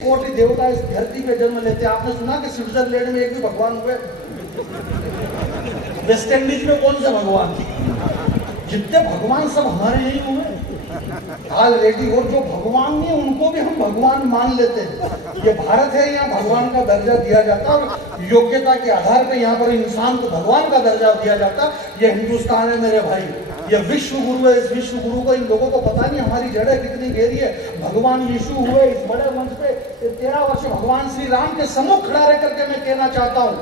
कोटि देवता इस धरती पे जन्म लेते। आपने सुना कि स्विट्जरलैंड में एक भी भगवान हुए? वेस्ट इंडीज में कौन से भगवान? जितने भगवान सब हमारे यही हुए ऑलरेडी। और जो भगवान नहीं उनको भी हम भगवान मान लेते हैं। ये भारत है, यहाँ भगवान का दर्जा दिया जाता है। योग्यता के आधार पर यहाँ पर इंसान को भगवान का दर्जा दिया जाता। ये हिंदुस्तान है मेरे भाई, ये विश्व गुरु है। इस विश्व गुरु को इन लोगों को पता नहीं हमारी जड़ें कितनी गहरी है। भगवान यीशु हुए इस बड़े मंच पे 13 वर्ष भगवान श्री राम के सम्मुख खड़ा रह करके मैं कहना चाहता हूं,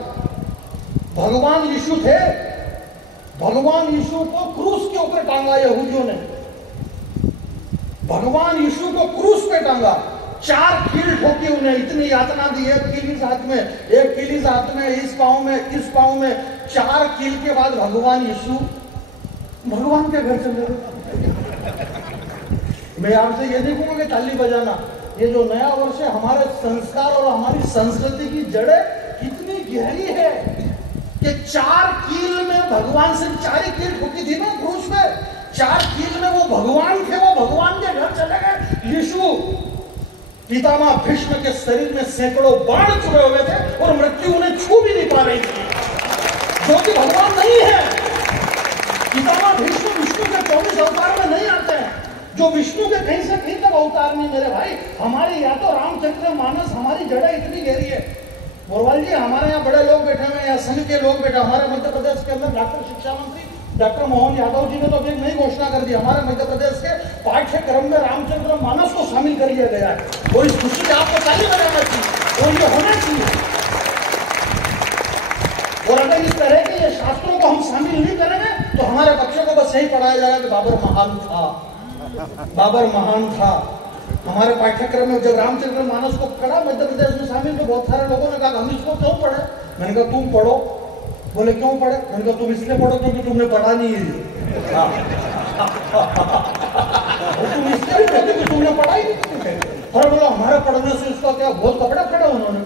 भगवान यीशु थे। भगवान यीशु को क्रूस के ऊपर टांगा यहूदियों ने। भगवान यीशु को क्रूस पे टांगा, 4 कील ठोकी उन्हें, इतनी यातना दी। एक कील इस हाथ में, एक कील इस हाथ में, इस पांव में, इस पांव में, 4 कील के बाद भगवान यीशु भगवान के घर चले गए। मैं आपसे ये नहीं कहूंगा कि ताली बजाना। ये जो नया वर्ष है, हमारे संस्कार और हमारी संस्कृति की जड़ें कितनी गहरी है कि 4 कील में भगवान सिर्फ 4 ही कील ठोकी थी ना क्रूस पे। 4 कील में वो भगवान थे, वो भगवान के घर चले गए। यीशु पितामह भीष्म के शरीर में सैकड़ों बाण चुभे हुए थे और मृत्यु उन्हें छू भी नहीं पा रही थी, जो कि भगवान नहीं है। पितामह भीष्म विष्णु के 24 अवतार में नहीं आते हैं, जो विष्णु के कहीं से कहीं तक अवतार नहीं मेरे भाई। हमारे या तो रामचरित्र मानस, हमारी जड़ें इतनी गहरी है। बोरवाल जी, हमारे यहाँ बड़े लोग बैठे हुए हैं, संघ के लोग बैठे। हमारे मध्य प्रदेश के अंदर डॉक्टर शिक्षा मंत्री डॉक्टर मोहन यादव जी ने तो एक नई घोषणा कर दी, हमारे मध्य प्रदेश के पाठ्यक्रम में रामचरित्र मानस को शामिल कर लिया गया है। और इस खुशी से आपको ताली बजाना चाहिए और ये होना चाहिए। और अगर इस तरह के ये शास्त्रों को हम शामिल नहीं करेंगे तो हमारे बच्चों को बस यही पढ़ाया जाएगा कि बाबर महान था, बाबर महान था। हमारे पाठ्यक्रम में जब रामचरित्र मानस को करा मध्य प्रदेश में शामिल, तो बहुत सारे लोगों ने कहा हम इसको क्यों पढ़े? मैंने कहा तुम पढ़ो। बोले क्यों पढ़े? मैंने कहा तुम इसलिए पढ़ो क्योंकि तुमने पढ़ा नहीं है। तुम इसलिए पढ़ते कि तुमने पढ़ा ही नहीं। और बोला हमारे पढ़ने से उसका क्या? बहुत कपड़ा पढ़ा उन्होंने।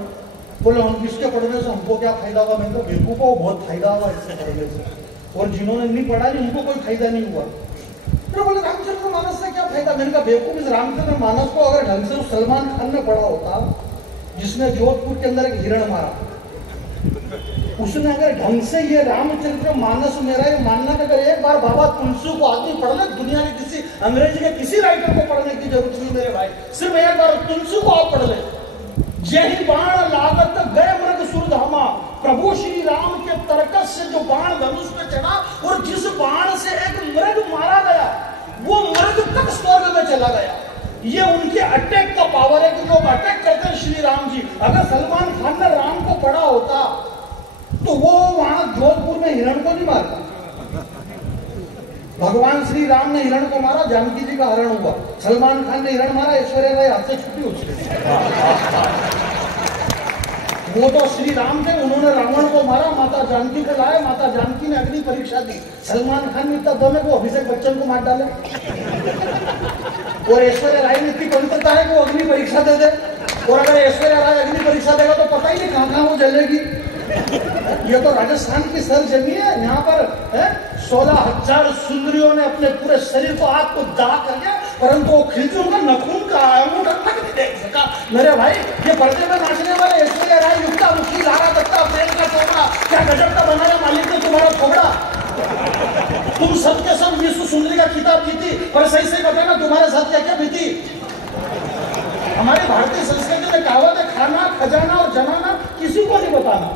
बोले हम किसके पढ़ने से हमको क्या फायदा हुआ? मैंने कहा बेवकूफ को बहुत फायदा हुआ इससे पढ़ने से, और जिन्होंने नहीं पढ़ा नहीं उनको कोई फायदा नहीं हुआ। तो बोले रामचरित्र मानस से क्या फायदा? मैंने कहा बेवकूफ, इस रामचरित्र मानस को अगर ढंग से सलमान खान ने पढ़ा होता, जिसने जोधपुर के अंदर एक हिरण मारा, उसने अगर ढंग से ये रामचरित्र मानस, मेरा ये मानना कि अगर एक बार बाबा तुलसी को आदमी पढ़ ले, दुनिया के किसी अंग्रेजी के किसी राइटर को पढ़ने की जरूरत नहीं मेरे भाई। सिर्फ एक बार तुलसी को आप पढ़ ले। यही बाण लागत गए मृग सुरधामा, प्रभु श्री राम के तर्कस से जो बाण धनुष पे चढ़ा और जिस बाण से एक मृग मारा गया, वो मृग तक स्वर्ग में चला गया। ये उनके अटैक का पावर है कि जो अटैक करते हैं श्री राम जी। अगर सलमान खान ने राम को पढ़ा होता तो वो वहां जोधपुर में हिरण को नहीं मारता। भगवान श्री राम ने हिरण को मारा, जानकी जी का हरण हुआ। सलमान खान ने हिरण मारा, ऐश्वर्या राय हाथ से छुट्टी उसकी। वो तो श्री राम थे, उन्होंने रावण को मारा, माता जानकी को लाया, माता जानकी ने अग्नि परीक्षा दी। सलमान खान ने इतना दम है वो अभिषेक बच्चन को मार डाले। और ऐश्वर्या राय ने इतनी पवित्रता है कि वो अग्नि परीक्षा दे दे। और अगर ऐश्वर्या राय अग्नि परीक्षा देगा तो पता ही नहीं कहां कहां वो जलेगी। ये तो राजस्थान की सरजमी है। यहाँ पर 16,000 सुंदरियों ने अपने पूरे शरीर को आग को दाग कर दिया, परंतु वो खिलती उनका नखून का अंगूठा तक नहीं देख सका। मेरे भाई, ये पर्दे में नाचने वाले ऐश्वर्या राय, युक्ता मुखी, लारा दत्ता, प्रेम का चोपड़ा, क्या गजब का बनाया मालिक ने तुम्हारा थोबड़ा। तुम सबके सब विश्व सुंदरी का खिताब जीती, पर सही से बताना तुम्हारे साथ क्या क्या बीती। हमारी भारतीय संस्कृति में कहावत है, खाना खजाना और जनाना किसी को नहीं बताना।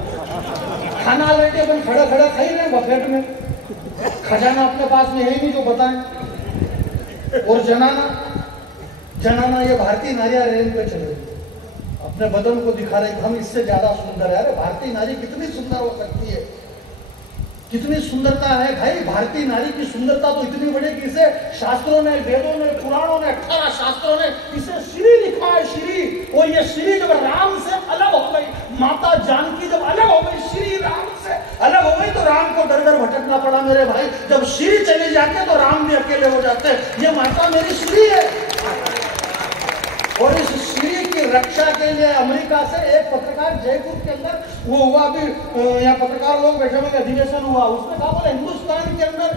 खाना ऑलरेडी अपन खड़े खड़े खाई रहे बफेट में, खजाना अपने पास में है ही नहीं जो बताएं। और जनाना ये भारतीय नारियां रेल पे चले अपने बदन को दिखा रहे हम इससे ज्यादा सुंदर है। अरे भारतीय नारी कितनी सुंदर हो सकती है, कितनी सुंदरता है भाई। भारतीय नारी की सुंदरता तो इतनी बड़ी कि इसे शास्त्रों ने, वेदों ने, पुराणों ने, 18 शास्त्रों ने इसे श्री लिखा है, श्री। और ये श्री जब राम से अलग हो गई, माता जानकी जब अलग हो गई, श्री राम से अलग हो गई, तो राम को दर दर भटकना पड़ा मेरे भाई। जब श्री चले जाते तो राम भी अकेले हो जाते। ये माता मेरी श्री है। और इस श्री की रक्षा के लिए अमेरिका से एक पत्रकार जयपुर के अंदर वो हुआ, अभी यहाँ पत्रकार लोग बैठे हुए अधिवेशन हुआ, उसने कहा बोले हिंदुस्तान के अंदर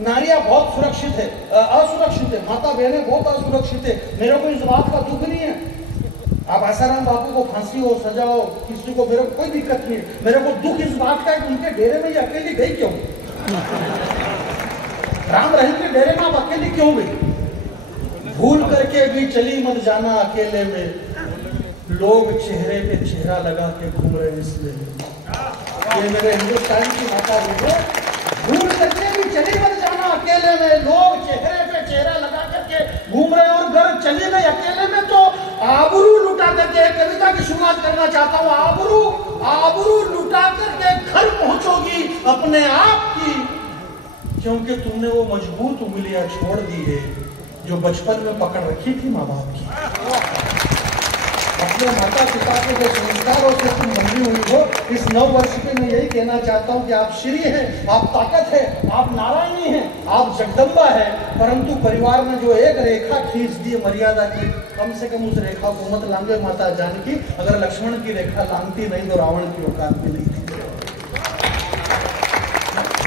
नारियां बहुत सुरक्षित है, असुरक्षित है, माता बहनें बहुत असुरक्षित है। मेरे को इस बात का दुख नहीं है। आप आसाराम बापू को फांसी हो, सजा हो, किसी को, मेरे को कोई दिक्कत नहीं। मेरे को दुख इस बात का है कि उनके डेरे में ये अकेली गई क्यों? राम रहीम के डेरे में आप अकेली क्यों गई? भूल करके भी चली मत जाना अकेले में, लोग चेहरे पे चेहरा लगा के घूम रहे इसलिए। ये मेरे हिंदुस्तान की माता जी, भूल करके भी चली मत जाना अकेले में, लोग चेहरे पे चेहरा लगा करके घूम रहे, और घर चली गई अकेले में तो आबरू लुटा करके, एक कविता की शुरुआत करना चाहता हूं, आबरू लुटा करके घर पहुंचोगी अपने आप की, क्योंकि तुमने वो मजबूत उंगलियां छोड़ दी है जो बचपन में पकड़ रखी थी माँ बाप की। अपने माता पिता के जो संस्कारों से तुम बंधी हुई हो, इस 9 वर्ष पे मैं यही कहना चाहता हूं कि आप श्री हैं, आप ताकत है, आप नारायणी हैं, आप जगदम्बा है, परंतु परिवार में जो एक रेखा खींच दी मर्यादा की, कम से कम उस रेखा को मत लांगे माता जानकी। अगर लक्ष्मण की रेखा लांगती नहीं तो रावण की औकात भी नहीं थी।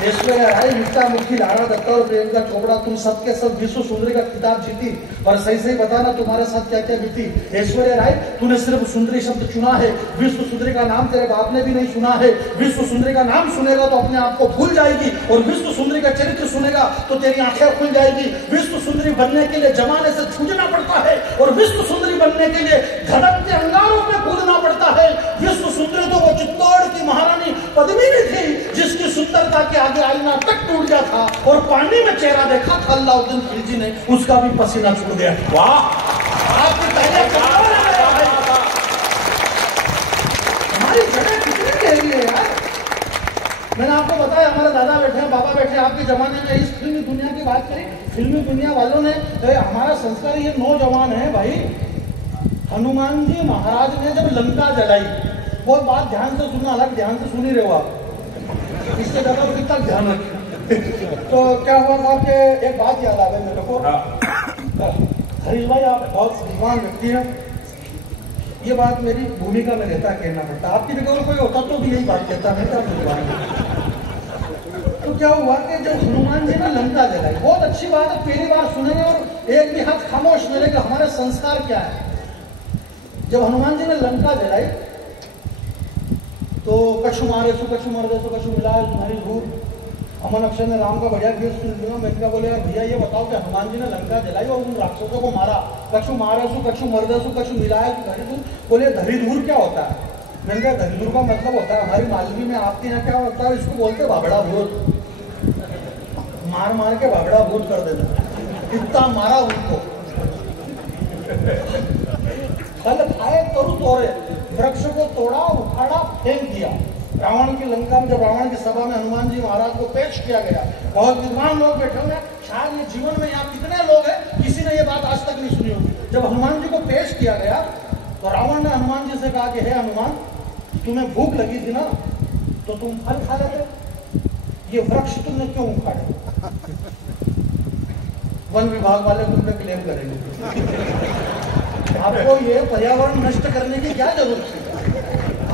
ऐश्वर्या राय, मीता मुखी, लाड़ा दत्ता और प्रियंका चोपड़ा, तुम सबके सब विश्व सुंदरी का खिताब जीती, पर सही सही बताना तुम्हारे साथ क्या क्या बीती। ऐश्वर्या राय, तूने सिर्फ सुंदरी शब्द चुना है, विश्व सुंदरी का नाम तेरे बाप ने भी नहीं सुना है। विश्व सुंदरी का नाम सुनेगा तो अपने आप को भूल जाएगी, और विश्व सुंदरी का चरित्र सुनेगा तो तेरी आंखें खुल जाएगी। विश्व सुंदरी बनने के लिए जमाने से जूझना पड़ता है, और विश्व सुंदरी बनने के लिए धड़क के अंगारों में कूदना पड़ता है। विश्व सुंदरी तो वो चित्तौड़ की महारानी पद्मिनी थी, जिसकी सुंदरता के आगे आईना तक टूट गया था, और पानी में चेहरा देखा था अलाउद्दीन खिलजी ने, उसका भी पसीना छूट गया। वाह, आपकी तारीफ हमारी जगह कितनी गहरी है यार। मैंने आपको बताया, हमारे दादा बैठे हैं, बाबा बैठे, आपके जमाने में इस फिल्मी दुनिया की बात करें, फिल्मी दुनिया वालों ने हमारा संस्कार, ये नौजवान है भाई। हनुमान जी महाराज ने जब लंका जलाई, बहुत बात ध्यान से सुनना, अलग ध्यान से सुनी रहे हो आप, इससे ज्यादा तो कितना ध्यान रखें। तो क्या हुआ था कि एक बात याद आ गई मेरे को। हरीश भाई, आप बहुत विद्वान व्यक्ति हैं, ये बात मेरी भूमिका में रहता कहना पड़ता, आपकी जगह कोई होता तो भी यही बात कहता है। तो क्या हुआ कि जब हनुमान जी ने लंका जलाई, बहुत अच्छी बात है, पहली बार सुनेंगे और एक भी हाथ खामोश मिलेगा, हमारे संस्कार क्या है। जब हनुमान जी ने लंका जलाई तो कछु मारे सो कछु मर दे सो कछु मिलाए तुम्हारी धूल। अमन अक्षर ने राम का बढ़िया केस सुन लिया। मैं क्या बोले, भैया ये बताओ कि हनुमान जी ने लंका जलाई और उन राक्षसों को मारा, कछु मारे सो कछु मर दे सो कछु मिलाए तुम्हारी धूल। बोले धरीधूर क्या होता है? मैंने कहा धरीधूर का मतलब होता है, हमारी मालवी में आपके यहाँ क्या होता है, इसको बोलते भागड़ा भूत, मार मार के भागड़ा भूत कर देना, इतना मारा उनको। फल खाए तरु तोड़े, वृक्ष को तोड़ा, उखाड़ा, फेंक दिया। रावण की लंका में जब रावण की सभा में हनुमान जी महाराज को पेश किया गया, बहुत विद्वान लोग बैठे हुए, शायद ये जीवन में यहाँ कितने लोग हैं किसी ने ये बात आज तक नहीं सुनी होगी। जब हनुमान जी को पेश किया गया तो रावण ने हनुमान जी से कहा कि हे हनुमान, तुम्हें भूख लगी थी ना तो तुम फल खा लेते, ये वृक्ष तुमने क्यों उखाड़े? वन विभाग वाले तुम पे क्लेम करेंगे, आपको ये पर्यावरण नष्ट करने की क्या जरूरत थी,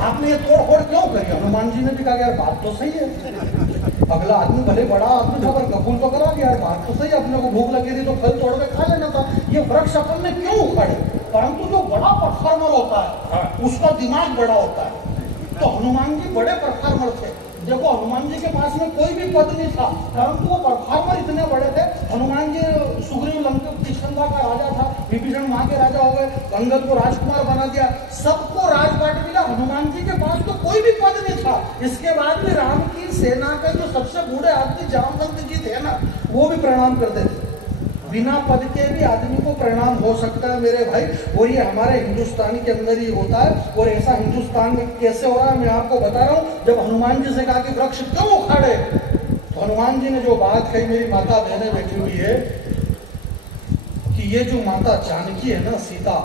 आपने ये तोड़फोड़ क्यों करी? हनुमान जी ने भी कहा यार बात तो सही है, अगला आदमी भले बड़ा आदमी था पर कबूल तो करा कि यार बात तो सही, अपने को भूख लगी थी तो फल तोड़ के खा लेना था, ये वृक्ष अपन ने क्यों उखाड़े? परंतु जो बड़ा परफॉर्मर होता है उसका दिमाग बड़ा होता है, तो हनुमान जी बड़े परफॉर्मर थे। देखो हनुमान जी के पास में कोई भी पद नहीं था, परंतु वो परफॉर्मर इतने बड़े थे। हनुमान जी सुग्रीव लंका किष्किंधा का राजा था, विभीषण वहां के राजा हो गए, अंगद को राजकुमार बना दिया, सबको राजपाट मिला, हनुमान जी के पास तो कोई भी पद नहीं था। इसके बाद में राम की सेना का जो सबसे बूढ़े आदमी जामवंत जी थे ना, वो भी प्रणाम करते थे। बिना पद के भी आदमी को प्रणाम हो सकता है मेरे भाई, और ये हमारे हिंदुस्तान के अंदर ही होता है। और ऐसा हिंदुस्तान में कैसे हो रहा है मैं आपको बता रहा हूँ। जब हनुमान जी से कहा कि वृक्ष क्यों उखाड़े, तो हनुमान जी ने जो बात कही, मेरी माता बहनें बैठी हुई है, कि ये जो माता जानकी है ना, सीता,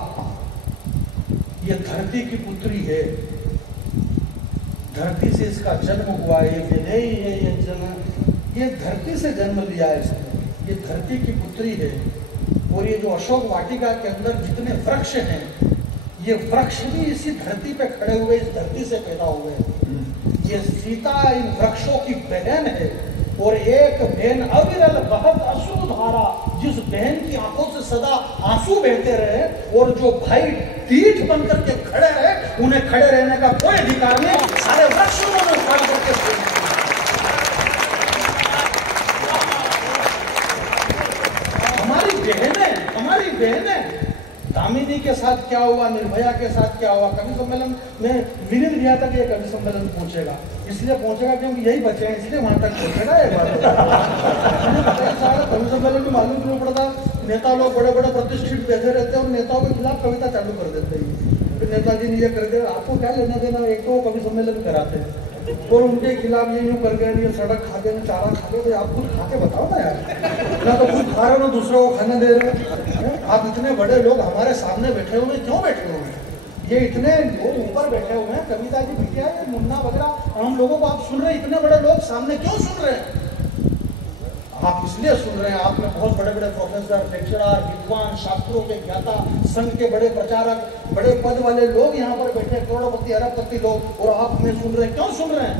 ये धरती की पुत्री है, धरती से इसका जन्म हुआ है, ये धरती से जन्म लिया है इसने, ये धरती की पुत्री है। और ये जो अशोक वाटिका के अंदर जितने वृक्ष हैं, ये वृक्ष भी इसी धरती पे खड़े हुए, इस धरती से पैदा हुए हैं। ये सीता इन वृक्षों की बहन है, और एक बहन अविरल बहत अश्रु धारा, जिस बहन की आंखों से सदा आंसू बहते रहे और जो भाई पीठ बनकर के खड़े रहे, उन्हें खड़े रहने का कोई अधिकार नहीं, सारे वृक्ष उन्होंने उखाड़ करके हमारी बहनें दामिनी के साथ क्या हुआ, निर्भया के साथ क्या हुआ, कवि सम्मेलन में विनीत दिया था कि ये कवि सम्मेलन पहुंचेगा, इसलिए पहुंचेगा क्योंकि यही बचे हैं, इसलिए वहां तक पहुंचेगा एक बार। कवि सम्मेलन में मालूम क्यों पड़ता, नेता लोग बड़े बड़े प्रतिष्ठित बैठे रहते हैं और नेताओं के खिलाफ कविता चालू कर देते हैं। फिर नेताजी ने ये कर दिया, आपको क्या लेना देना, एक तो कवि सम्मेलन कराते हैं और उनके खिलाफ ये यूं कर गए, ये सड़क खा गए, चारा खा गए, तो आप खुद खा के बताओ ना यार, ना तो खुद खा रहे हो ना दूसरों को खाने दे रहे हो। आप इतने बड़े लोग हमारे सामने बैठे हुए क्यों बैठे हुए हैं, ये इतने लोग ऊपर बैठे हुए हैं, कविता की बिटिया है, मुन्ना वगैरह हम लोगों को आप सुन रहे हैं, इतने बड़े लोग सामने क्यों सुन रहे हैं, आप इसलिए सुन रहे हैं, आप में बहुत बड़े बड़े प्रोफेसर, लेक्चरर, विद्वान, शास्त्रों के ज्ञाता, संघ के बड़े प्रचारक, बड़े पद वाले लोग यहाँ पर बैठे, करोड़पति अरबपति लोग, और आप हमें सुन रहे हैं, क्यों सुन रहे हैं,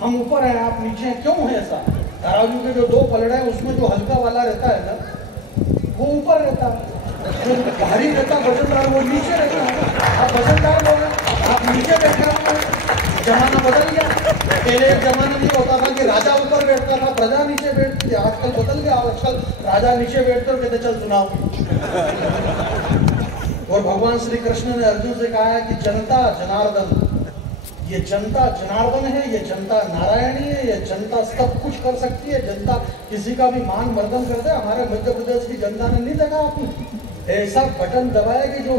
हम ऊपर हैं आप नीचे हैं, क्यों है ऐसा। तराजू के जो दो पलड़े हैं उसमें जो हल्का वाला रहता है ना वो ऊपर रहता है, जो भारी रहता वजनदार वो नीचे रहता है, आप वजनदार लोग हैं, आप नीचे बैठे हुए हैं। जमाना बदल गया, पहले एक जमाना नहीं होता था कि राजा ऊपर बैठता था प्रजा नीचे बैठती, आजकल बदल गया, आजकल राजा नीचे बैठते और कहते चल सुनाओ। और भगवान श्री कृष्ण ने अर्जुन से कहा है कि जनता जनार्दन, ये जनता जनार्दन है, ये जनता नारायणी है, ये जनता सब कुछ कर सकती है, जनता किसी का भी मान मर्दन कर दे। हमारे मध्य प्रदेश की जनता ने नहीं देखा आपने, ऐसा बटन दबाया कि जो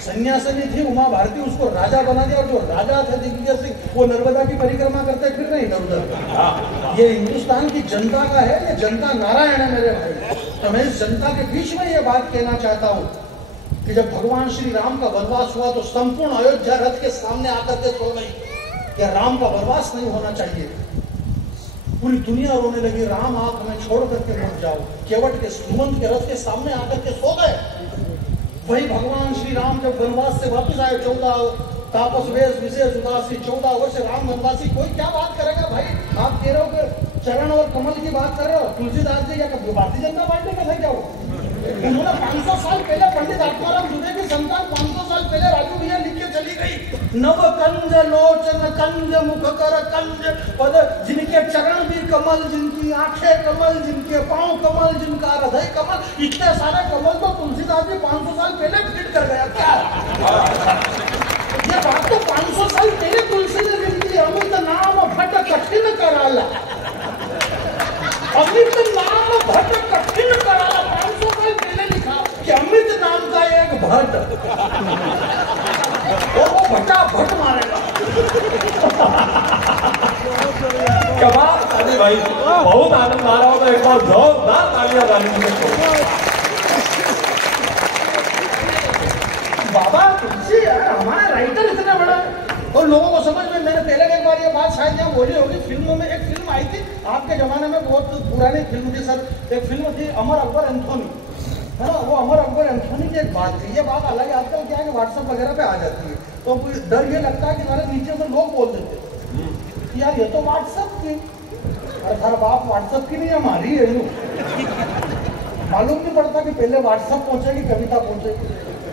सन्यासिनी थी उमा भारती उसको राजा बना दिया, और जो राजा थे दिग्विजय सिंह वो नर्मदा की परिक्रमा करते फिर नहीं इधर उधर। ये हिंदुस्तान की जनता का है, ये जनता नारायण है मेरे भाई। तो मैं इस जनता के बीच में ये बात कहना चाहता हूँ कि जब भगवान श्री राम का वनवास हुआ तो संपूर्ण अयोध्या रथ के सामने आकर के सो गई कि राम का वनवास नहीं होना चाहिए। पूरी दुनिया रोने लगी, राम आप हमें छोड़ करके मत जाओ। केवट के सुमंत के रथ के सामने आकर के सो गए। वही भगवान श्री राम जब वनवास से वापिस आए, 14 तापस वेश विशेष उदासी 14 वर्ष राम वनवासी, कोई क्या बात करेगा भाई। आप कह रहे हो कि चरण और कमल की बात कर रहे हो, तुलसीदास जी या भारतीय जनता पार्टी का था क्या वो? उन्होंने 500 साल पहले पंडित आत्माराम दुबे की संतान 500 साल पहले राजू भैया लिख के चली गई। नव कंज लोचन कंज मुख कर कंज पद, जिनके चरण भी कमल, जिनकी आंखें कमल, जिनके पांव कमल, जिनका हृदय कमल, इतने सारे कमल तो तुलसीदास जी 500 साल पहले फिट कर गया क्या? ये बात तो 500 साल पहले तुलसी ने लिख दी। अमित नाम भट्ट कठिन कराला, अमित नाम भट्ट कठिन कराला, 500 साल पहले लिखा कि अमित नाम का एक भट्ट, और वो भट्टा भट्ट मारेगा। क्या बात है भाई, बहुत आनंद आ रहा होगा, एक बार जोरदार तालियां बजानी। बाबा तुलसी यार हमारा राइटर इतना बड़ा और लोगों को समझ में, मैंने पहले एक बार ये बात शायद यहाँ बोली होगी, फिल्मों में एक फिल्म आई थी आपके जमाने में, बहुत पुरानी फिल्म थी सर, एक फिल्म थी अमर अकबर एंथोनी, है ना, वो अमर अकबर एंथोनी की एक बात थी। ये बात अलग है, आजकल क्या है कि व्हाट्सएप वगैरह पे आ जाती है, तो डर ये लगता है कि हमारे नीचे से लोग बोल देते कि यार ये तो व्हाट्सएप की, अरे हर बाप व्हाट्सएप की नहीं हमारी है, मालूम नहीं पड़ता कि पहले व्हाट्सएप पहुंचेगी कविता पहुंचेगी,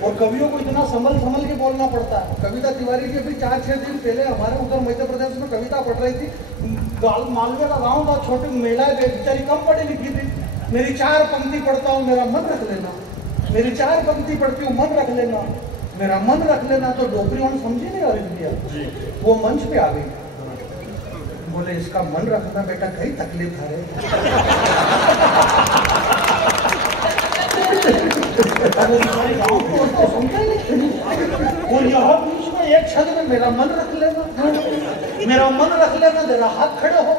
और कवियों को इतना संभल के बोलना पड़ता है। कविता तिवारी की अभी 4-6 दिन पहले हमारे उधर मध्य प्रदेश में कविता पढ़ रही थी, मालवे का गाँव था, छोटी महिला बेचारी कम पढ़ी लिखी थी, मेरी 4 पंक्ति पढ़ता हूँ मेरा मन रख लेना, मेरी 4 पंक्ति पढ़ती हूँ मन रख लेना, मेरा मन रख लेना। तो डोगरी उन्होंने समझी नहीं और दिया, वो मंच पे आ गई, बोले इसका मन रखना बेटा कई तकलीफ है और यहाँ बीच में एक क्षण में मेरा मन रख लेना, मेरा मन रख लेना, जरा हाथ खड़े हो,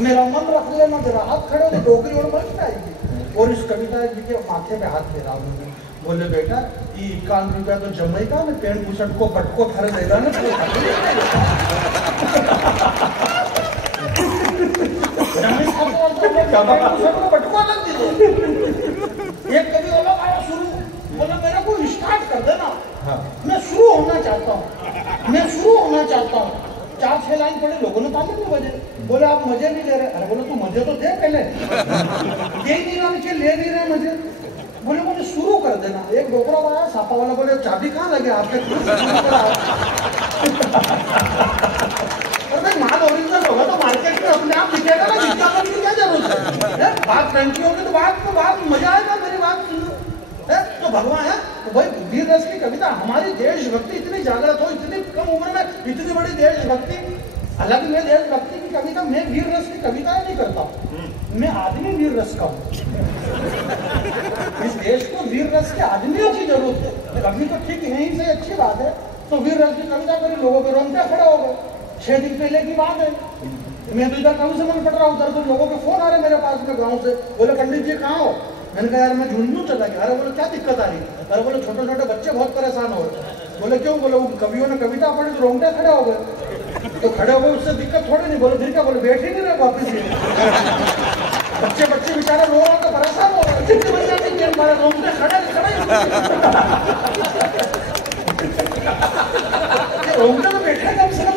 मेरा मन रख लेना, जरा हाथ खड़े हो, तो डोगरी और मन आएगी। और इस कविता जी के माथे पे हाथ फेरा उन्होंने, बोले बेटा ये 51 रुपया तो जमैका में पेड़ पुसट को बटको थारे देगा ना, बटको लग दी। एक कभी अलग आया शुरू, बोला मेरे को स्टार्ट कर देना, मैं शुरू होना चाहता हूँ, मैं शुरू होना चाहता हूँ। 4-6 लाइन पढ़े, लोगों ने ताली नहीं बजे। बोले आप मजे नहीं ले रहे। अरे बोले तू मजे तो दे पहले, यही नहीं रहा कि ले नहीं रहे मजे। बोले मुझे शुरू कर देना। एक डोकरा आया, सापा वाला बोले चाबी कहाँ लगे आपके? अरे भाई माल ओरिजिनल होगा तो मार्केट में अपने आप दिखेगा ना, दिखाने की क्या जरूरत है? बात टंकी होगी तो बात मजा आएगा, मेरी बात सुनो। तो भगवान है तो भाई वीर रस की कविता, हमारी देशभक्ति इतनी जागृत हो, इतनी कम उम्र में इतनी बड़ी देशभक्ति। हालांकि मैं देशभक्ति की कविता, मैं वीर रस की कविता नहीं करता, मैं आदमी वीर रस का हूँ। इस देश को वीर रस के आदमियों की जरूरत है। कभी तो ठीक यहीं से अच्छी बात है, तो वीर रस की कविता करी, लोगों के रोंगटे खड़े हो गए। 6 दिन पहले की बात है, मैं तो इधर कम से मन पड़ रहा हूँ, उधर तो लोगों के फोन आ रहे मेरे पास में गाँव से। बोले पंडित जी कहाँ हो? मैंने कहा यार मैं झुंझुनू चला गया। अरे बोले क्या दिक्कत आ रही? अरे बोले छोटे छोटे बच्चे बहुत परेशान हो रहे। बोले क्यों? बोले वो कवियों ने कविता पढ़ी तो रोंगटे खड़े हो गए। तो खड़े हो गए उससे दिक्कत थोड़ी नहीं। बोले फिर क्या? बोले बैठ ही नहीं रहे वापिस। बच्चे बेचारे रो रहे तो परेशान हो रहे, हमारे रोंगटे खड़े रोंगटे में बैठे कम से कम।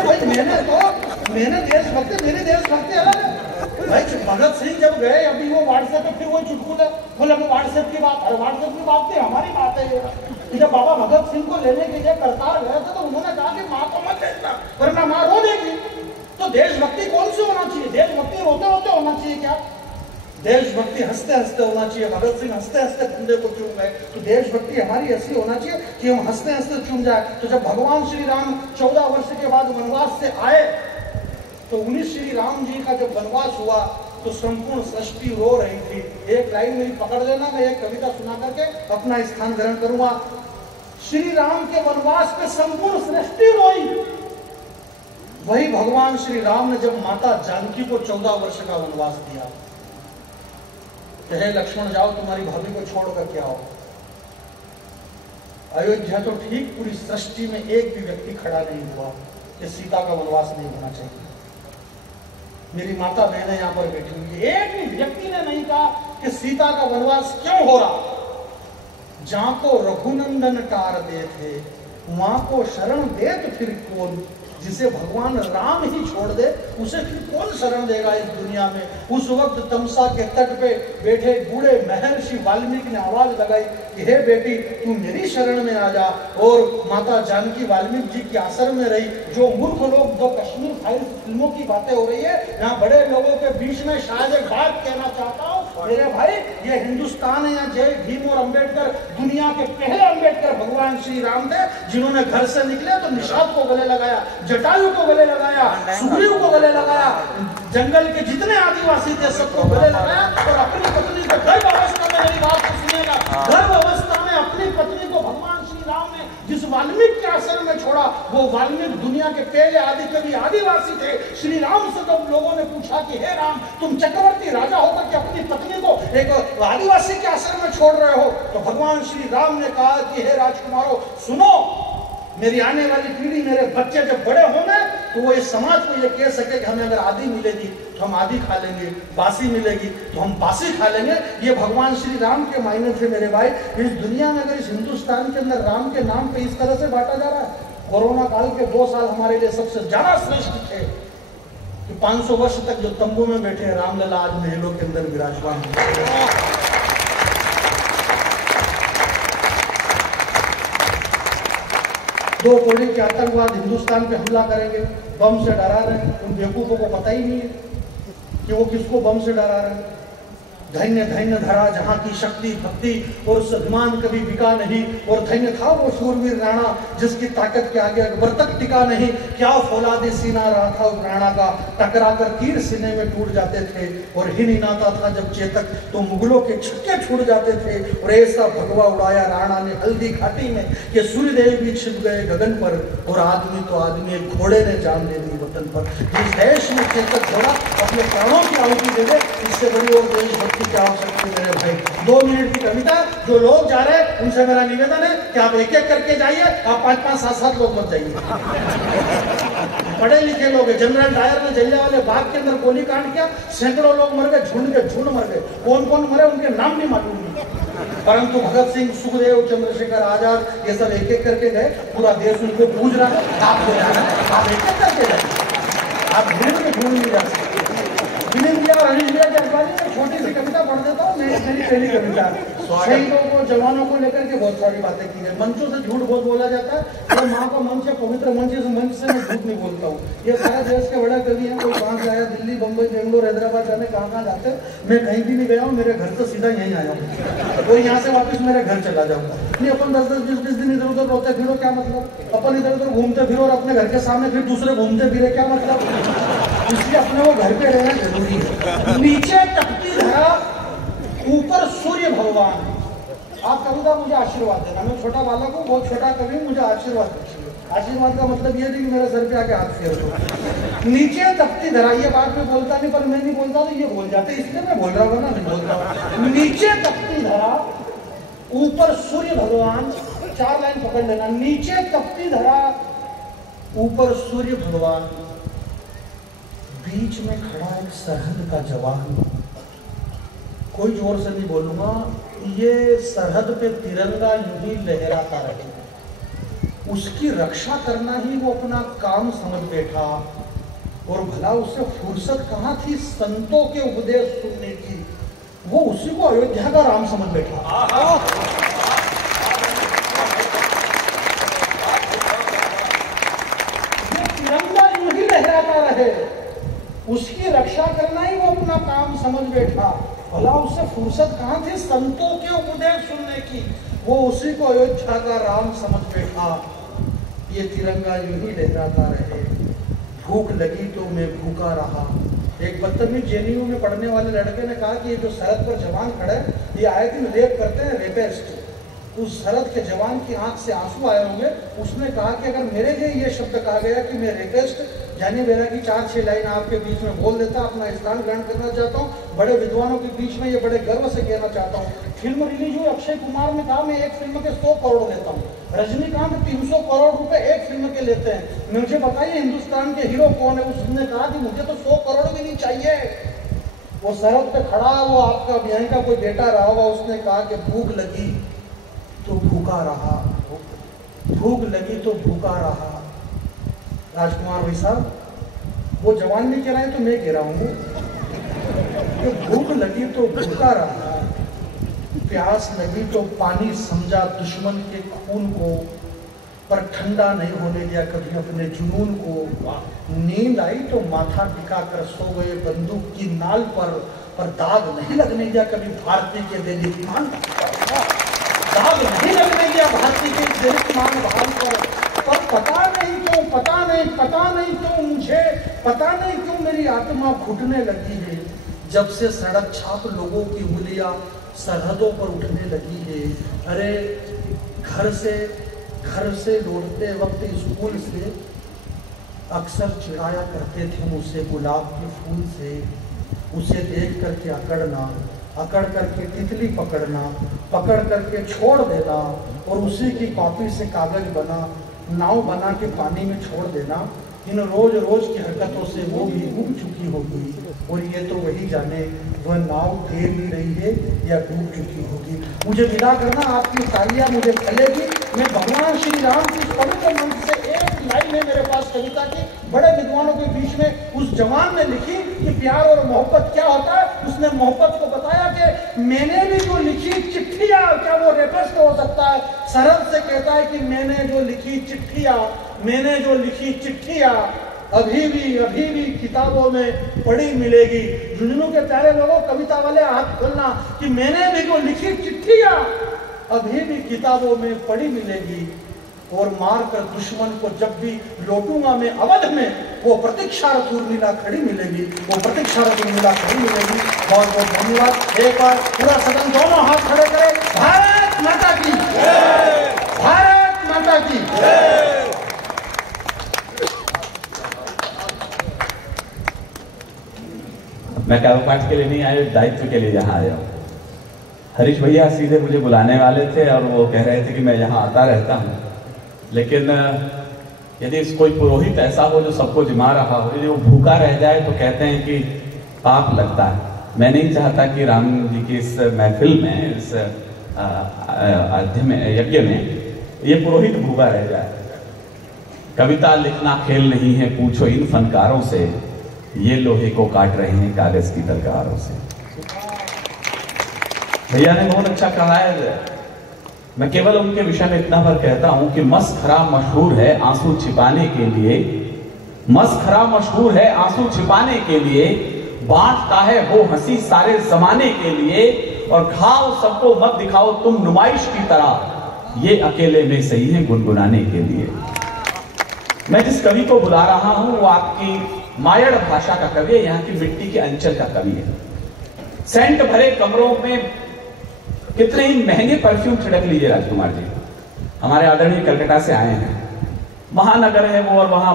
भाई मैंने देशभक्ति, मेरी देशभक्ति अलग है भाई। भगत सिंह जब गए, अभी वो व्हाट्सएप पे फिर वो चुटकुले बोले व्हाट्सएप की बात। अरे व्हाट्सएप की बात नहीं, हमारी बात है ये। जब बाबा भगत सिंह को लेने के लिए करतार गए थे तो उन्होंने कहा कि माँ को मत देखना वरना माँ रो देगी। तो देशभक्ति कौन सी होना चाहिए? देशभक्ति रोते रोते होना चाहिए क्या? देशभक्ति हंसते हंसते होना चाहिए। भगत सिंह हंसते हंसते बंदे को चूम गए, तो देशभक्ति हमारी ऐसी होना चाहिए कि हम हंसते हंसते चूम जाए। तो जब भगवान श्री राम 14 वर्ष के बाद वनवास से आए, तो 19 श्री राम जी का जब वनवास हुआ तो संपूर्ण सृष्टि रो रही थी। एक लाइन मेरी पकड़ लेना, मैं एक कविता सुना करके अपना स्थान ग्रहण करूंगा। श्री राम के वनवास पे संपूर्ण सृष्टि रोई। वही भगवान श्री राम ने जब माता जानकी को 14 वर्ष का वनवास दिया, कहे लक्ष्मण जाओ तुम्हारी भाभी को छोड़ करके आओ। अयोध्या तो ठीक पूरी सृष्टि में एक भी व्यक्ति खड़ा नहीं हुआ कि सीता का वनवास नहीं होना चाहिए। मेरी माता बहनें यहाँ पर बैठी हुई है, एक भी व्यक्ति ने नहीं कहा कि सीता का वनवास क्यों हो रहा। जहां को रघुनंदन टार दे थे वहां को शरण दे तो फिर कौन? जिसे भगवान राम ही छोड़ दे उसे फिर कौन शरण देगा इस दुनिया में? उस वक्त तमसा के तट पे बैठे बूढ़े महर्षि वाल्मीकि ने आवाज लगाई कि हे बेटी तू मेरी शरण में आ जा। और माता जानकी वाल्मीकि जी के आश्रम में रही। जो मूर्ख लोग, जो कश्मीर फाइल्स फिल्मों की बातें हो रही है, यहाँ बड़े लोगों के बीच में शायद एक बात कहना चाहता हूँ, मेरे भाई ये हिंदुस्तान है, यहाँ जय भीम और अम्बेडकर, दुनिया के पहले अम्बेडकर भगवान श्री राम थे, जिन्होंने घर से निकले तो निषाद को गले लगाया, जटायु को गले लगाया, सुग्रीव को गले लगाया, जंगल के जितने आदिवासी थे सबको गले लगाया। और अपनी पत्नी को गर्भ अवस्था में, मेरी बात को सुनिएगा, गर्भ अवस्था में अपनी पत्नी को भगवान श्री राम ने जिस वाल्मीकि के आश्रम में छोड़ा, वो वाल्मीकि दुनिया के पहले आदि कवि आदिवासी थे। श्री राम से जब लोगों ने पूछा कि हे राम तुम चक्रवर्ती राजा होकर के अपनी पत्नी को एक आदिवासी के आश्रम में छोड़ रहे हो, तो भगवान श्री राम ने कहा कि हे राजकुमारों सुनो, मेरी आने वाली पीढ़ी, मेरे बच्चे जब बड़े होंगे तो वो इस समाज को ये कह सके कि हमें अगर आदि मिलेगी तो हम आदि खा लेंगे, बासी मिलेगी तो हम बासी खा लेंगे। ये भगवान श्री राम के मायने थे मेरे भाई। इस दुनिया में अगर इस हिंदुस्तान के अंदर राम के नाम पे इस तरह से बांटा जा रहा है, कोरोना काल के 2 साल हमारे लिए सबसे ज्यादा श्रेष्ठ थे कि 500 वर्ष तक जो तंबू में बैठे हैं रामलला आज महलों के अंदर विराजमान है। 2 कौड़ी के आतंकवाद हिंदुस्तान पे हमला करेंगे, बम से डरा रहे हैं। उन बेवकूफों को पता ही नहीं है कि वो किसको बम से डरा रहे हैं। धन्य धन्य धरा जहां की शक्ति भक्ति और स्वाभिमान कभी बिका नहीं। और धन्य था वो शूरवीर राणा जिसकी ताकत के आगे अकबर तक टिका नहीं। क्या फौलादी सीना रहा था उस राणा का, टकरा कर तीर सीने में टूट जाते थे। और हिन आता था जब चेतक तो मुगलों के छक्के छूट जाते थे। और ऐसा भगवा उड़ाया राणा ने हल्दी घाटी में कि सूर्यदेव भी छिप गए गगन पर। और आदमी तो आदमी एक घोड़े ने जान दे दी वतन पर। जिस देश में चेतक घोड़ा अपने प्राणों की आहुति दे दे, इससे बड़ी और देशभक्ति क्या हो सकती है मेरे भाई। 2 मिनट की कविता। जो लोग जा रहे हैं उनसे मेरा निवेदन है कि आप एक एक करके जाइए, आप 5-5, 7-7 लोग मत जाइए। पढ़े लिखे लोग, जनरल डायर ने जलियांवाला बाग के अंदर गोली कांड किया, सैकड़ों लोग मर गए, झुंड के झुंड मर गए। कौन कौन मरे उनके नाम नहीं मालूम। परंतु भगत सिंह, सुखदेव, चंद्रशेखर आजाद ये सब एक एक करके गए, पूरा देश उनको पूज रहा है। आपको जाना है, आप एक एक करके गए, आप ढूंढ के ढूंढ नहीं जा सकते। विनीत भैया और अनिश भैया की अखबारी में छोटी सी कविता पढ़ देता हूँ, मेरी पहली कविता। शहीदों को, जवानों को लेकर के बहुत सारी बातें की गई। मंचों से झूठ बहुत बोला जाता है, ये माँ का मंच है, पवित्र मंच से मैं झूठ नहीं बोलता हूँ। ये सारे देश के बड़े कवि हैं, कोई कहाँ से आया, दिल्ली, बम्बई, बेंगलोर, हैदराबाद, जाने कहाँ जाते हैं। मैं कहीं भी नहीं गया हूँ, मेरे घर से सीधा यहीं आया हूँ और यहाँ से वापस मेरे घर चला जाऊंगा। नहीं, अपन 10-10, 20-20 दिन इधर उधर रोते फिरो, क्या मतलब? अपन इधर उधर घूमते फिरो और अपने घर के सामने फिर दूसरे घूमते फिरे, क्या मतलब? इसलिए अपने वो घर पे रहना जरूरी है। नीचे तपती धरा, ऊपर सूर्य भगवान। आप कविता मुझे आशीर्वाद देना, मैं छोटा बालक हूँ, बहुत छोटा कवि, मुझे आशीर्वाद दीजिए। आशीर्वाद का मतलब ये नहीं कि मेरे सर पे आके हाथ फेर दो। नीचे तपती धरा, ये बात मैं बोलता नहीं, पर मैं नहीं बोलता तो ये बोल जाते, इसलिए मैं बोल रहा हूँ ना, नहीं बोलता। नीचे तपती धरा, ऊपर सूर्य भगवान। 4 लाइन पकड़ लेना। नीचे तपती धरा, ऊपर सूर्य भगवान, बीच में खड़ा एक सरहद का जवान। कोई जोर से नहीं बोलूंगा, ये सरहद पे तिरंगा यूं ही लहराता रहे, उसकी रक्षा करना ही वो अपना काम समझ बैठा। और भला उसे फुर्सत कहाँ थी संतों के उपदेश सुनने की, वो उसी को अयोध्या का राम समझ बैठा। ये तिरंगा यूं ही लहराता रहे, उसकी रक्षा करना ही वो अपना काम समझ बैठा। भला उससे फुर्सत कहाँ थी संतों के उपदेश सुनने की, वो उसी को अयोध्या का राम समझ बैठा। ये तिरंगा यूं ही लहराता रहे, भूख लगी तो मैं भूखा रहा। एक बदतमीज जेएनयू में पढ़ने वाले लड़के ने कहा कि ये जो सरहद पर जवान खड़े, ये आए दिन रेप करते हैं, रेपेस्ट। उस सरहद के जवान की आंख से आंसू आए होंगे। उसने कहा कि अगर मेरे लिए ये शब्द कहा गया कि मैं रेपेस्ट, जानी बेरा की 4-6 लाइन आपके बीच में बोल देता, अपना स्थान ग्रहण करना चाहता हूँ, बड़े विद्वानों के बीच में ये बड़े गर्व से कहना चाहता हूँ। फिल्म रिलीज हुई, अक्षय कुमार ने कहा मैं एक फिल्म के 100 करोड़ लेता हूँ। रजनीकांत 300 करोड़ रुपए एक फिल्म के लेते हैं। मुझे बताइए हिंदुस्तान के हीरो कौन है? उसने कहा कि मुझे तो 100 करोड़ भी नहीं चाहिए। वो सरहद पे खड़ा, वो आपका बहन का कोई बेटा रहा होगा, उसने कहा कि भूख लगी तो भूखा रहा, भूख लगी तो भूखा रहा। राजकुमार भाई साहब, वो जवान नहीं कह रहा है तो मैं कह रहा हूँ कि भूख लगी तो भूखा रहा, प्यास लगी तो पानी समझा दुश्मन के खून को, पर ठंडा नहीं होने दिया कभी अपने जुनून को। नींद आई तो माथा टिका कर सो गए बंदूक की नाल पर दाग नहीं लगने दिया कभी भारतीय के देदीप्यमान, दाग नहीं लगने दिया भारतीय के देदीप्यमान भान पर पता नहीं क्यों मुझे, पता नहीं क्यों मेरी आत्मा घुटने लगी है, जब से सड़क छाप लोगों की उंगलियां सरहदों पर उठने लगी है। अरे घर से लौटते वक्त स्कूल से अक्सर चिढ़ाया करते थे मुझसे गुलाब के फूल से, उसे देख करके अकड़ करके तितली पकड़ना, पकड़ करके छोड़ देना और उसी की कॉपी से कागज बना नाव बना के पानी में छोड़ देना। इन रोज रोज की हरकतों से वो भी उब चुकी होगी और ये तो वही जाने वह नाव तैर ही रही है या डूब चुकी होगी। मुझे विदा करना, आपकी तालियां मुझे फैलेगी। मैं भगवान श्री राम की पवित्र मंत्र से एक लाइन है मेरे पास कविता की, बड़े विद्वानों के बीच में उस जवान ने लिखी कि प्यार और मोहब्बत क्या होता है। उसने मोहब्बत को बताया कि मैंने भी जो लिखी चिट्ठियां, क्या वो रेपेस्ट हो सकता है? सरहद से कहता है कि मैंने जो लिखी चिट्ठियां अभी भी किताबों में पढ़ी मिलेगी। झुंझुनू के प्यारे लोगों, कविता वाले हाथ खोलना कि मैंने भी जो लिखी चिट्ठियां अभी भी किताबों में पढ़ी मिलेगी। और मारकर दुश्मन को जब भी लौटूंगा मैं अवध में, वो प्रतीक्षारत उर्मिला खड़ी मिलेगी, बहुत बहुत धन्यवाद। एक बार पूरा सदन दोनों हाथ खड़े करे, भारत माता की, भारत माता की। मैं काव्य पाठ के लिए नहीं आया, दायित्व के लिए यहाँ आया हूँ। हरीश भैया सीधे मुझे बुलाने वाले थे और वो कह रहे थे कि मैं यहाँ आता रहता हूँ, लेकिन यदि कोई पुरोहित ऐसा हो जो सबको जिमा रहा हो, यदि वो भूखा रह जाए तो कहते हैं कि पाप लगता है। मैं नहीं चाहता कि राम जी की इस महफिल में, इस यज्ञ में, ये पुरोहित भूखा रह जाए। कविता लिखना खेल नहीं है, पूछो इन फनकारों से, ये लोहे को काट रहे हैं कागज की तलवारों से। भैया ने बहुत अच्छा कहा है। मैं केवल उनके विषय में इतना भर कहता हूं कि मस्खरा मशहूर है आंसू छिपाने के लिए, मस्खरा मशहूर है आंसू छिपाने के लिए, बांटता है वो हंसी सारे जमाने के लिए, और घाव सबको मत दिखाओ तुम नुमाइश की तरह, ये अकेले में सही है गुनगुनाने के लिए। मैं जिस कवि को बुला रहा हूं वो आपकी मायड़ भाषा का कवि है, यहाँ की मिट्टी के अंचल का कवि है। सेंट भरे कमरों में कितने ही महंगे परफ्यूम छिड़क लीजिए राजकुमार जी। हमारे आदरणीय कलकत्ता से आए हैं, महानगर है वो, और वहां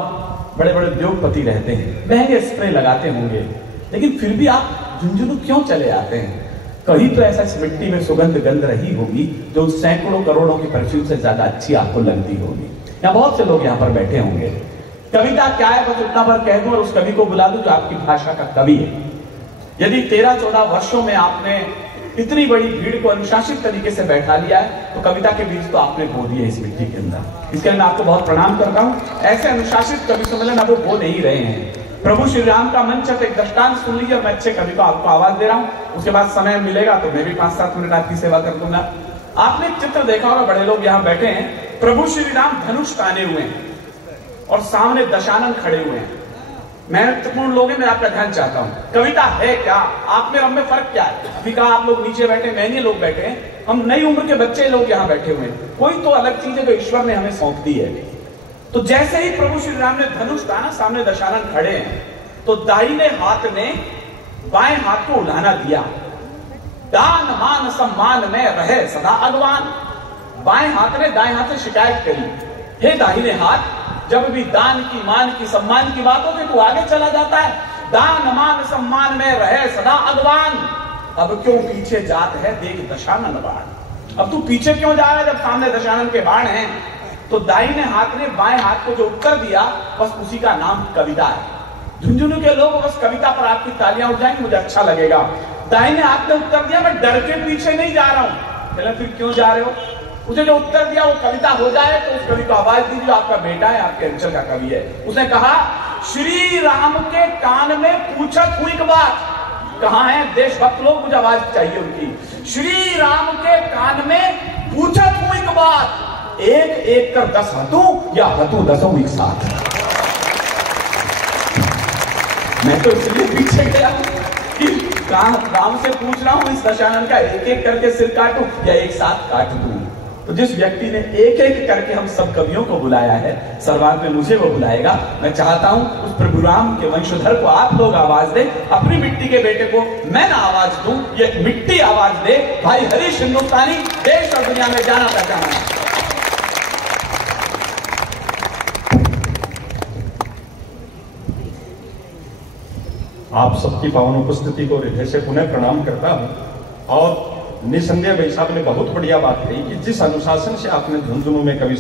बड़े बड़े उद्योगपति रहते हैं, महंगे स्प्रे लगाते होंगे, लेकिन फिर भी आप झुंझुनू क्यों चले आते हैं? कहीं तो ऐसा इस मिट्टी में सुगंध गंध रही होगी जो सैकड़ों करोड़ों की परफ्यूम से ज्यादा अच्छी आपको लगती होगी। यहाँ बहुत से लोग यहाँ पर बैठे होंगे। कविता क्या है बस उतना भर कह दूं और उस कवि को बुला दूं जो आपकी भाषा का कवि है। यदि 13-14 वर्षों में आपने इतनी बड़ी भीड़ को अनुशासित तरीके से बैठा लिया है तो कविता के बीज तो आपने बो दिए इस मिट्टी के अंदर। इसके लिए मैं आपको बहुत प्रणाम करता हूं। ऐसे अनुशासित कवि सम्मेलन अब बो नहीं रहे हैं। प्रभु श्री राम का मंच है, एक दृष्टांत सुन लीजिए। मैं अच्छे कवि को आपको आवाज दे रहा हूं, उसके बाद समय मिलेगा तो मैं भी 5-7 मिनट आपकी सेवा कर दूंगा। आपने एक चित्र देखा होगा, बड़े लोग यहाँ बैठे हैं, प्रभु श्री राम धनुष ताने हुए हैं और सामने दशानन खड़े हुए हैं। महत्वपूर्ण लोग हैं, मैं आपका ध्यान चाहता हूं। कविता है क्या, आप में हम में फर्क क्या है? अभी कहा आप लोग नीचे बैठे, महंगे लोग बैठे हैं, हम नई उम्र के बच्चे लोग यहाँ बैठे हुए हैं। कोई तो अलग चीज है जो ईश्वर ने हमें सौंप दी है। तो जैसे ही प्रभु श्री राम ने धनुष ताना, सामने दशानन खड़े हैं, तो दाहिने हाथ ने बाएं हाथ को उलाहना दिया, दान मान सम्मान में रहे सदा अगवान। बाएं हाथ ने दाएं हाथ से शिकायत करी, हे दाहिने हाथ, जब भी दान की, मान की, सम्मान की बात होती तू आगे चला जाता है, दान मान सम्मान में रहे सदा अगवान। अब क्यों पीछे जात है देख दशानन बाण। अब तू पीछे क्यों जा रहा है जब सामने दशानन के बाण हैं? तो दाहिने हाथ ने बाएं हाथ को जो उत्तर दिया, बस उसी का नाम कविता है। झुंझुनू के लोग बस कविता पर आपकी तालियां उठ जाएंगी, मुझे अच्छा लगेगा। दाहिने हाथ ने उत्तर दिया, मैं डर के पीछे नहीं जा रहा हूं। चलो फिर क्यों जा रहे हो? उसे जो उत्तर दिया वो कविता हो जाए तो उस कवि को आवाज दीजिए, आपका बेटा है, आपके अंचल का कवि है। उसने कहा, श्री राम के कान में पूछत हुई एक बात। कहां है देशभक्त लोग? मुझे आवाज चाहिए उनकी। श्री राम के कान में पूछत हुई एक बात, एक एक कर 10 हतू या हतू 10 एक साथ। मैं तो इसलिए पीछे गया कि राम से पूछ रहा हूं इस दशानन का एक एक करके सिर काटूं या एक साथ काट दूं। तो जिस व्यक्ति ने एक एक करके हम सब कवियों को बुलाया है, सर्वांत में मुझे वो बुलाएगा। मैं चाहता हूं उस प्रभु राम के वंशधर को आप लोग आवाज दें, अपनी मिट्टी के बेटे को मैं ना आवाज दूं, ये मिट्टी आवाज दे। भाई हरीश हिंदुस्तानी देश और दुनिया में जाना पहचाना है। आप सबकी पावन उपस्थिति को हृदय से पुनः प्रणाम करता हूं। और निसंदेह भाई साहब ने बहुत बढ़िया बात कही कि जिस अनुशासन से आपने झुंझुनू में कवि